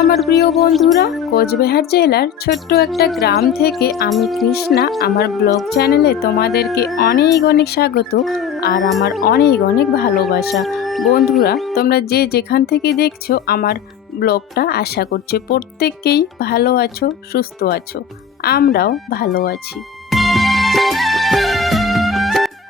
আমার প্রিয় বন্ধুরা, কোচবিহার জেলার ছোট্ট একটা গ্রাম থেকে আমি কৃষ্ণা। আমার ব্লগ চ্যানেলে তোমাদেরকে অনেক অনেক স্বাগত আর আমার অনেক অনেক ভালোবাসা। বন্ধুরা, তোমরা যে যেখান থেকে দেখছ আমার ব্লগটা, আশা করছি প্রত্যেককেই ভালো আছো, সুস্থ আছো। আমরাও ভালো আছি।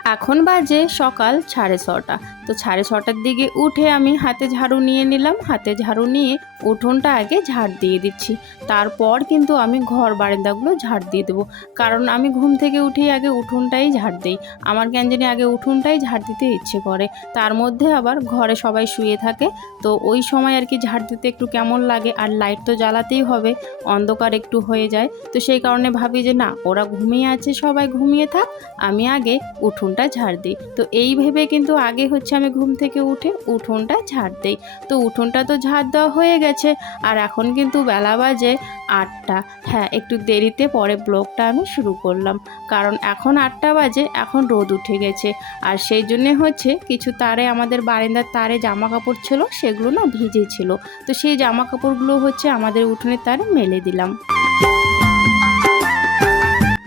এখন বাজে সকাল সাড়ে ছটা। তো সাড়ে ছটার দিকে উঠে আমি হাতে ঝাড়ু নিয়ে নিলাম। হাতে ঝাড়ু নিয়ে উঠোনটা আগে ঝাড় দিয়ে দিচ্ছি। তারপর কিন্তু আমি ঘর বারান্দাগুলো ঝাড় দিয়ে দেবো। কারণ আমি ঘুম থেকে উঠেই আগে উঠোনটাই ঝাড় দিই। আমার কেন জানি আগে উঠোনটাই ঝাড় দিতে ইচ্ছে করে। তার মধ্যে আবার ঘরে সবাই শুয়ে থাকে। তো ওই সময় আর কি ঝাড় দিতে একটু কেমন লাগে আর লাইট তো জ্বালাতেই হবে, অন্ধকার একটু হয়ে যায়। তো সেই কারণে ভাবি যে না, ওরা ঘুমিয়ে আছে, সবাই ঘুমিয়ে থাক। আমি আগে উঠোনটা ঝাড় দিই। তো এই ভেবে কিন্তু আগে হচ্ছে আমি ঘুম থেকে উঠে উঠোনটা ঝাড় দিই। তো উঠোনটা তো ঝাড় দেওয়া হয়ে গেছে। আর এখন কিন্তু বেলা বাজে আটটা। হ্যাঁ একটু দেরিতে পরে ব্লগটা আমি শুরু করলাম। কারণ এখন আটটা বাজে, এখন রোদ উঠে গেছে। আর সেই জন্যে হচ্ছে কিছু তারে আমাদের বারান্দার তারে জামা কাপড় ছিল, সেগুলো না ভিজে ছিল তো সেই জামা কাপড়গুলো হচ্ছে আমাদের উঠোনের তারে মেলে দিলাম।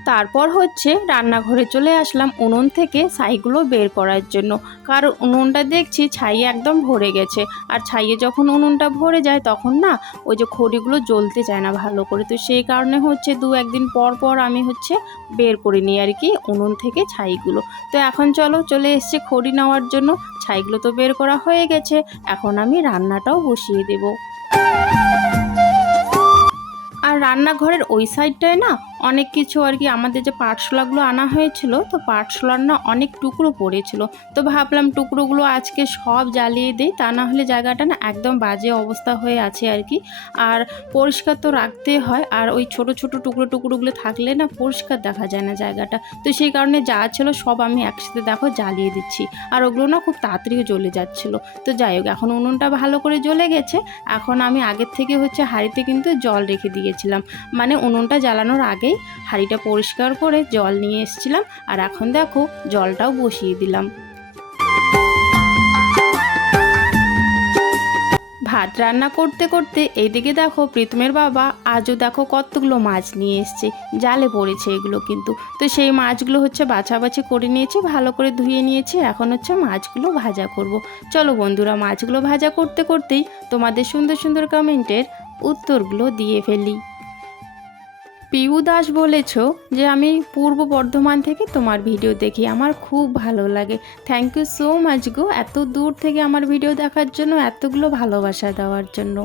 তারপর হচ্ছে রান্নাঘরে চলে আসলাম উনুন থেকে ছাইগুলো বের করার জন্য। কারণ উনুনটা দেখছি ছাইয়ে একদম ভরে গেছে। আর ছাইয়ে যখন উনুনটা ভরে যায় তখন না ওই যে খড়িগুলো জ্বলতে চায় না ভালো করে। তো সেই কারণে হচ্ছে দু একদিন পর পর আমি হচ্ছে বের করে নিই আর কি উনুন থেকে ছাইগুলো। তো এখন চলো চলে এসছে খড়ি নেওয়ার জন্য। ছাইগুলো তো বের করা হয়ে গেছে। এখন আমি রান্নাটাও বসিয়ে দেবো। আর রান্নাঘরের ওই সাইডটায় না অনেক কিছু আর কি আমাদের যে পাটশোলাগুলো আনা হয়েছিল, তো পাটশোলার না অনেক টুকরো পড়েছিল। তো ভাবলাম টুকরোগুলো আজকে সব জ্বালিয়ে দিই, তা না হলে জায়গাটা না একদম বাজে অবস্থা হয়ে আছে আর কি। আর পরিষ্কার তো রাখতে হয়, আর ওই ছোট ছোট টুকরো টুকরোগুলো থাকলে না পরিষ্কার দেখা যায় না জায়গাটা। তো সেই কারণে যা ছিল সব আমি একসাথে দেখো জ্বালিয়ে দিচ্ছি, আর ওগুলো না খুব তাড়াতাড়িও জ্বলে যাচ্ছিল। তো যাই হোক, এখন উনুনটা ভালো করে জ্বলে গেছে, এখন আমি আগের থেকে হচ্ছে হাঁড়িতে কিন্তু জল রেখে দিয়েছিলাম। মানে উনুনটা জ্বালানোর আগেই হাঁড়িটা পরিষ্কার করে জল নিয়ে এসেছিলাম, আর এখন দেখো জলটাও বসিয়ে দিলাম। ভাত রান্না করতে করতে এইদিকে দেখো প্রীতমের বাবা, আজও দেখো কতগুলো মাছ নিয়ে এসছে, জালে পড়েছে এগুলো কিন্তু। তো সেই মাছগুলো হচ্ছে বাছাবাছি করে নিয়েছে, ভালো করে ধুয়ে নিয়েছি, এখন হচ্ছে মাছগুলো ভাজা করব। চলো বন্ধুরা, মাছগুলো ভাজা করতে করতেই তোমাদের সুন্দর সুন্দর কমেন্টের উত্তরগুলো দিয়ে ফেলি। পিউ দাস বলেছ যে আমি পূর্ব বর্ধমান থেকে তোমার ভিডিও দেখি, আমার খুব ভালো লাগে। থ্যাংক ইউ সো মাচ গো, এত দূর থেকে আমার ভিডিও দেখার জন্য, এতগুলো ভালোবাসা দেওয়ার জন্য।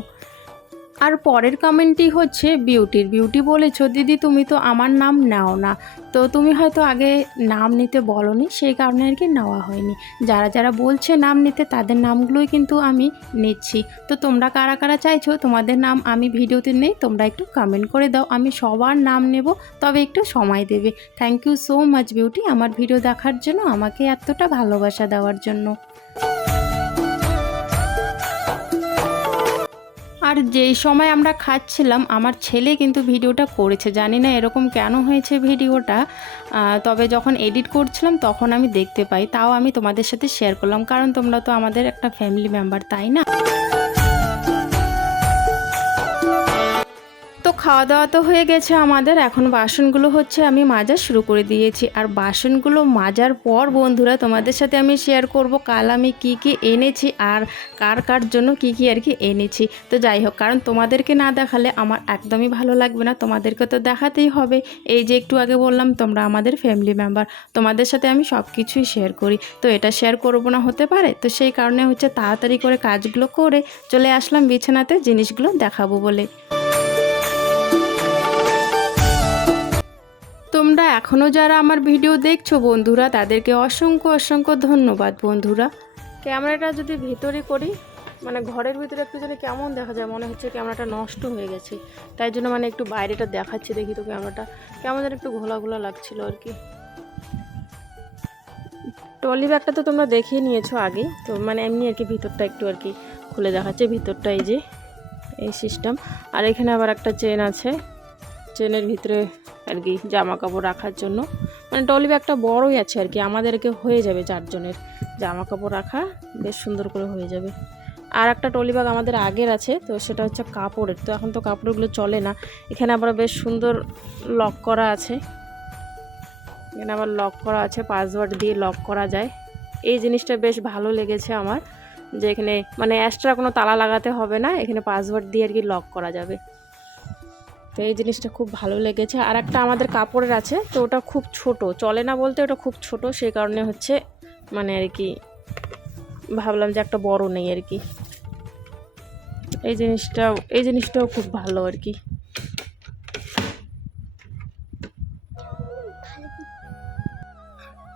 আর পরের কমেন্টটি হচ্ছে বিউটির বিউটি বলেছ, দিদি, তুমি তো আমার নাম নাও না। তো তুমি হয়তো আগে নাম নিতে বলনি, সেই কারণে আর কি নেওয়া হয়নি। যারা যারা বলছে নাম নিতে, তাদের নামগুলোই কিন্তু আমি নিচ্ছি। তো তোমরা কারা কারা চাইছো, তোমাদের নাম আমি ভিডিওতে নেই, তোমরা একটু কমেন্ট করে দাও। আমি সবার নাম নেব, তবে একটু সময় দেবে। Thank you so much beauty আমার ভিডিও দেখার জন্য, আমাকে এতটা ভালোবাসা দেওয়ার জন্য। আর যেই সময় আমরা খাচ্ছিলাম, আমার ছেলে কিন্তু ভিডিওটা করেছে। জানি না এরকম কেন হয়েছে ভিডিওটা। তবে যখন এডিট করছিলাম, তখন আমি দেখতে পাই। তাও আমি তোমাদের সাথে শেয়ার করলাম। কারণ তোমরা তো আমাদের একটা ফ্যামিলি মেম্বার তাই না? খাওয়া দাওয়া তো হয়ে গেছে আমাদের, এখন বাসনগুলো হচ্ছে আমি মাজা শুরু করে দিয়েছি। আর বাসনগুলো মাজার পর, বন্ধুরা, তোমাদের সাথে আমি শেয়ার করব কাল আমি কি কি এনেছি আর কার কার জন্য কি কি আর কি এনেছি। তো যাই হোক, কারণ তোমাদেরকে না দেখালে আমার একদমই ভালো লাগবে না, তোমাদেরকে তো দেখাতেই হবে। এই যে একটু আগে বললাম, তোমরা আমাদের ফ্যামিলি মেম্বার তোমাদের সাথে আমি সব কিছুই শেয়ার করি। তো এটা শেয়ার করব না হতে পারে, তো সেই কারণে হচ্ছে তাড়াতাড়ি করে কাজগুলো করে চলে আসলাম বিছানাতে, জিনিসগুলো দেখাবো বলে। তোমরা এখনও যারা আমার ভিডিও দেখছ বন্ধুরা, তাদেরকে অসংখ্য অসংখ্য ধন্যবাদ বন্ধুরা। ক্যামেরাটা যদি ভিতরে করি মানে ঘরের ভিতরে একটু জানি কেমন দেখা যায়, মনে হচ্ছে ক্যামেরাটা নষ্ট হয়ে গেছে। তাই জন্য মানে একটু বাইরেটা দেখাচ্ছি দেখি তো ক্যামেরাটা কেমন যেন একটু ঘোলা ঘোলা লাগছিল আর কি। ট্রলি ব্যাগটা তো তোমরা দেখিয়ে নিয়েছো আগে, তো মানে এমনি আর কি ভিতরটা একটু আর কি খুলে দেখাচ্ছে, ভিতরটা এই যে, এই সিস্টেম আর এখানে আবার একটা চেন আছে চেনের ভিতরে আর কি জামা কাপড় রাখার জন্য। মানে টলি ব্যাগটা বড়ই আছে আর কি, আমাদেরকে হয়ে যাবে চারজনের। জামা কাপড় রাখা বেশ সুন্দর করে হয়ে যাবে। আর একটা টলি ব্যাগ আমাদের আগের আছে, তো সেটা হচ্ছে কাপড়ের। তো এখন তো কাপড়গুলো চলে না, এখানে আবার বেশ সুন্দর লক করা আছে। এখানে আবার লক করা আছে পাসওয়ার্ড দিয়ে লক করা যায়। এই জিনিসটা বেশ ভালো লেগেছে আমার, যে এখানে মানে এক্সট্রা কোনো তালা লাগাতে হবে না, এখানে পাসওয়ার্ড দিয়ে আর কি লক করা যাবে। তো এই জিনিসটা খুব ভালো লেগেছে। আর একটা আমাদের কাপড়ের আছে, তো ওটা খুব ছোট। চলে না বলতে ওটা খুব ছোট, সেই কারণে হচ্ছে মানে আর কি ভাবলাম যে একটা বড় নেই আর কি। এই জিনিসটা এই জিনিসটাও খুব ভালো আর কি।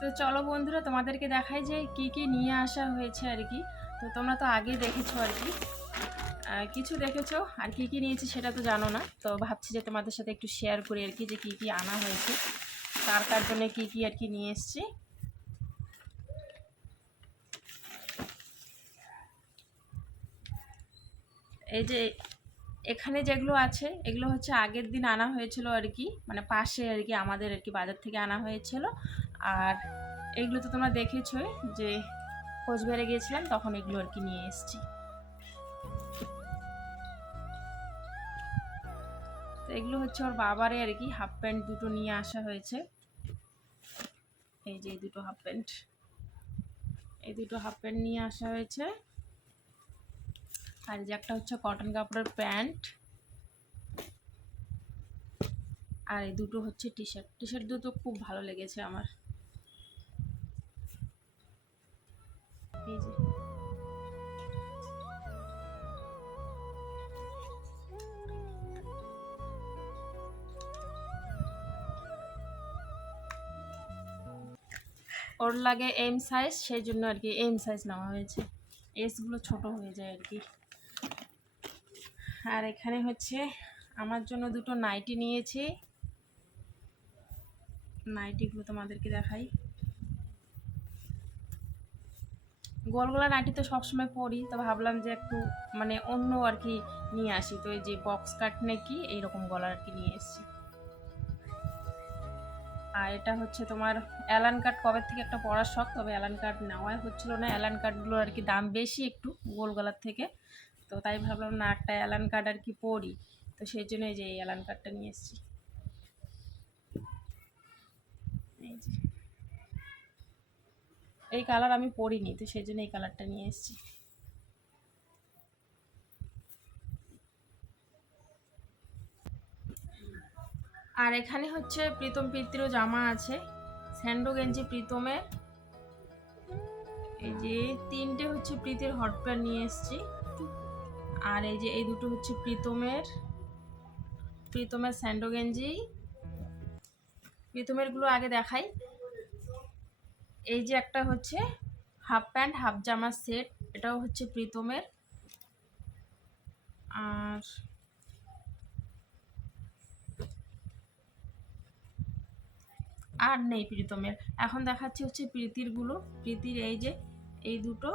তো চলো বন্ধুরা, তোমাদেরকে দেখাই যে কি কি নিয়ে আসা হয়েছে আর কি। তো তোমরা তো আগে দেখেছ আর কি। কিছু দেখেছ? আর কি কি নিয়েছি সেটা তো জানো না। তো ভাবছি যে তোমাদের সাথে একটু শেয়ার করি আর কি যে কি কি আনা হয়েছে। কার কার জন্য কি কি আর কি নিয়ে এসছি। এই যে এখানে যেগুলো আছে, এগুলো হচ্ছে আগের দিন আনা হয়েছিল আর কি। মানে পাশে আর কি আমাদের আর কি বাজার থেকে আনা হয়েছিল। আর এগুলো তো তোমরা দেখেছোই যে কোচবিহারে গিয়েছিলাম, তখন এগুলো আর কি নিয়ে এসেছি। এগুলো হচ্ছে ওর বাবারে আর কি হাফ প্যান্ট দুটো নিয়ে আসা হয়েছে। এই যে দুটো হাফ প্যান্ট এই দুটো হাফ প্যান্ট নিয়ে আসা হয়েছে। আর যে একটা হচ্ছে কটন কাপড়ের প্যান্ট আর এই দুটো হচ্ছে টি শার্ট টি শার্ট দুটো খুব ভালো লেগেছে আমার। এই যে। ওর লাগে এম সাইজ সেই জন্য আর কি এম সাইজ নেওয়া হয়েছে। এসগুলো ছোট হয়ে যায় আর কি। আর এখানে হচ্ছে আমার জন্য দুটো নাইটি নিয়েছি। নাইটিগুলো তোমাদেরকে দেখাই। গোলগোলা নাইটি তো সবসময় পরি, তো ভাবলাম যে একটু মানে অন্য আর কি নিয়ে আসি। তো এই যে বক্স কাট নাকি, এইরকম গলার আর কি নিয়ে এসেছি। আর এটা হচ্ছে তোমার অ্যালান কার্ড কবে থেকে একটা পড়ার শখ? তবে অ্যালান কার্ড নেওয়াই হচ্ছিল না। অ্যালান কাটগুলো আর কি দাম বেশি একটু গোল গলার থেকে। তো তাই ভাবলাম, না, একটা অ্যালান কার্ড আর কি পরি তো সেই জন্য এই যে এই অ্যালান কার্ডটা নিয়ে এসেছি। এই কালার আমি পরিনি তো সেই জন্য এই কালারটা নিয়ে এসেছি। আর এখানে হচ্ছে প্রীতম পিতৃও জামা আছে। স্যান্ডো গেঞ্জি প্রীতমের। এই যে তিনটে হচ্ছে প্রীতির হট প্যান্ট নিয়ে এসেছি। আর এই যে এই দুটো হচ্ছে প্রীতমের। প্রীতমের স্যান্ডো গেঞ্জি। প্রীতমেরগুলো আগে দেখাই। এই যে একটা হচ্ছে হাফ প্যান্ট, হাফ জামার সেট। এটাও হচ্ছে প্রীতমের। আর আর নেই প্রীতমের। এখন দেখাচ্ছি হচ্ছে প্রীতিরগুলো প্রীতির এই যে, এই দুটো,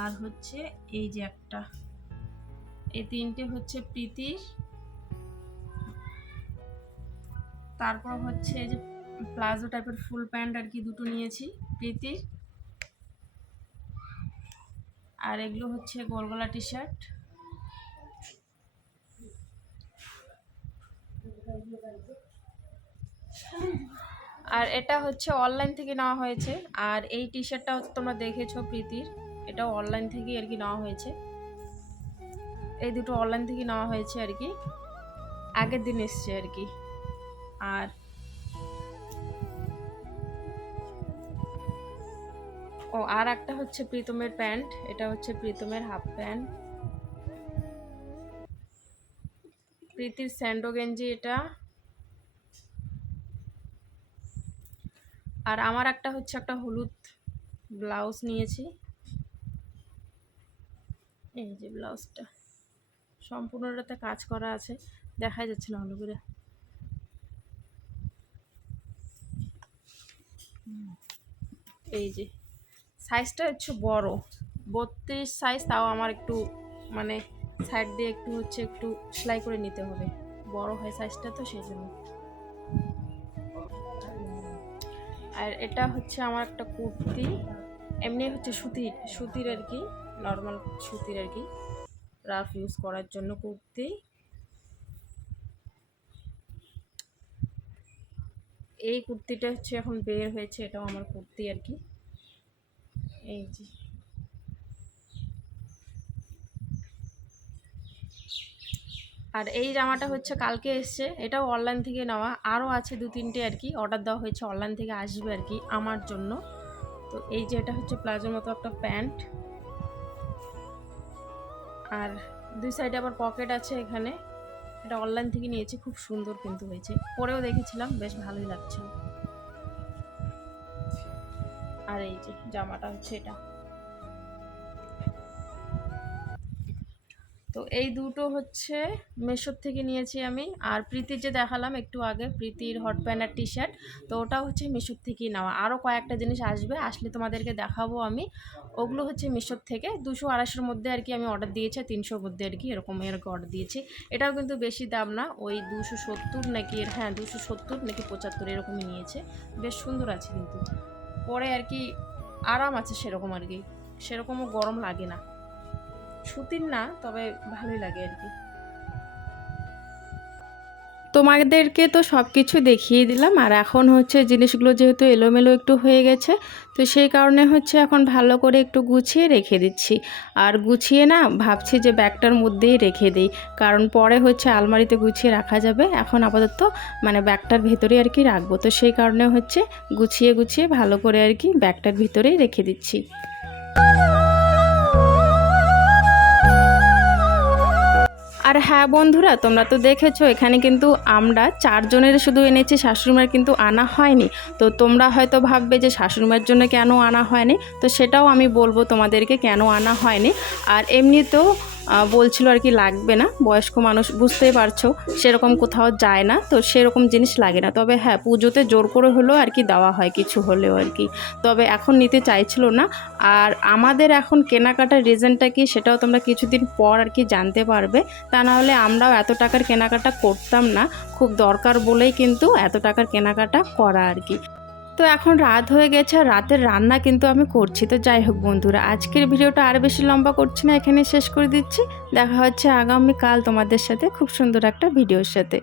আর হচ্ছে এই যে একটা। এই তিনটে হচ্ছে প্রীতির। তারপর হচ্ছে এই যে প্লাজো টাইপের ফুল প্যান্ট আর কি দুটো নিয়েছি প্রীতির। আর এগুলো হচ্ছে গোলগলা টি শার্ট আর এটা হচ্ছে অনলাইন থেকে নেওয়া হয়েছে। আর এই টি শার্টটা তোমরা দেখেছ প্রীতির। এটাও অনলাইন থেকেই আর কি নেওয়া হয়েছে। এই দুটো অনলাইন থেকে নেওয়া হয়েছে আর কি। আগের দিন এসছে আর কি। আর ও, আর একটা হচ্ছে প্রীতমের প্যান্ট। এটা হচ্ছে প্রীতমের হাফ প্যান্ট। প্রীতির স্যান্ডো গেঞ্জি এটা। আর আমার একটা হচ্ছে একটা হলুদ ব্লাউজ নিয়েছি। এই যে ব্লাউজটা। সম্পূর্ণটাতে কাজ করা আছে। দেখা যাচ্ছে না ভালো করে। এই যে সাইজটা হচ্ছে বড়। বত্রিশ সাইজ তাও আমার একটু মানে সাইড দিয়ে একটু হচ্ছে একটু সেলাই করে নিতে হবে। বড় হয় সাইজটা তো সেই জন্য। আর এটা হচ্ছে আমার একটা কুর্তি। এমনি হচ্ছে সুতির সুতির আর কি নর্মাল সুতির আর কি। রাফ ইউজ করার জন্য কুর্তি। এই কুর্তিটা হচ্ছে এখন বের হয়েছে, এটাও আমার কুর্তি আর কি। এই যে। আর এই জামাটা হচ্ছে কালকে এসছে, এটাও অনলাইন থেকে নেওয়া। আরও আছে দু তিনটে আর কি অর্ডার দেওয়া হয়েছে অনলাইন থেকে আসবে আর কি আমার জন্য। তো এই যে এটা হচ্ছে প্লাজোর মতো একটা প্যান্ট। আর দুই সাইডে আবার পকেট আছে এখানে। এটা অনলাইন থেকে নিয়েছি, খুব সুন্দর কিন্তু হয়েছে। পরেও দেখেছিলাম, বেশ ভালোই লাগছে। আর এই যে জামাটা হচ্ছে এটা। তো এই দুটো হচ্ছে মেশোর থেকে নিয়েছি আমি। আর প্রীতির যে দেখালাম একটু আগে, প্রীতির হট প্যান্ট আর টি শার্ট তো ওটা হচ্ছে মিশোর থেকেই নেওয়া। আরও কয়েকটা জিনিস আসবে, আসলে তোমাদেরকে দেখাবো আমি। ওগুলো হচ্ছে মিশোর থেকে। দুশো আড়াইশোর মধ্যে আর কি আমি অর্ডার দিয়েছি তিনশোর মধ্যে আর কি এরকম এরকম অর্ডার দিয়েছি। এটাও কিন্তু বেশি দাম না, ওই দুশো সত্তর নাকি হ্যাঁ দুশো সত্তর নাকি পঁচাত্তর এরকমই নিয়েছে। বেশ সুন্দর আছে কিন্তু। পরে আর কি আরাম আছে সেরকম আর কি। সেরকমও গরম লাগে না। সুতির না, তবে ভালোই লাগে আর কি। তোমাদেরকে তো সব কিছু দেখিয়ে দিলাম, আর এখন হচ্ছে জিনিসগুলো যেহেতু এলোমেলো একটু হয়ে গেছে, তো সেই কারণে হচ্ছে এখন ভালো করে একটু গুছিয়ে রেখে দিচ্ছি। আর গুছিয়ে না, ভাবছি যে ব্যাগটার মধ্যেই রেখে দিই, কারণ পরে হচ্ছে আলমারিতে গুছিয়ে রাখা যাবে। এখন আপাতত মানে ব্যাগটার ভেতরেই আর কি রাখব, তো সেই কারণে হচ্ছে গুছিয়ে গুছিয়ে ভালো করে আর কি ব্যাগটার ভিতরেই রেখে দিচ্ছি। আর হ্যাঁ বন্ধুরা, তোমরা তো দেখেছ, এখানে কিন্তু আমরা চারজনের শুধু এনেছি, শাশুড়িমার কিন্তু আনা হয়নি। তো তোমরা হয়তো ভাববে যে শাশুড়িমার জন্য কেন আনা হয়নি? তো সেটাও আমি বলব তোমাদেরকে কেন আনা হয়নি। আর এমনিতেও বলছিল আর কি লাগবে না। বয়স্ক মানুষ বুঝতেই পারছ, সেরকম কোথাও যায় না, তো সেরকম জিনিস লাগে না। তবে হ্যাঁ পুজোতে জোর করে হলেও আর কি দেওয়া হয় কিছু হলেও আর কি। তবে এখন নিতে চাইছিল না। আর আমাদের এখন কেনাকাটার রিজনটা কি সেটাও তোমরা কিছুদিন পর আর কি জানতে পারবে। তা না হলে আমরাও এত টাকার কেনাকাটা করতাম না। খুব দরকার বলেই কিন্তু এত টাকার কেনাকাটা করা আর কি। তো এখন রাত হয়ে গেছে আর রাতের রান্না কিন্তু আমি করছি। তো যাই হোক বন্ধুরা, আজকের ভিডিওটা আর বেশি লম্বা করছি না এখানে শেষ করে দিচ্ছি। দেখা হচ্ছে আগামীকাল তোমাদের সাথে খুব সুন্দর একটা ভিডিওর সাথে।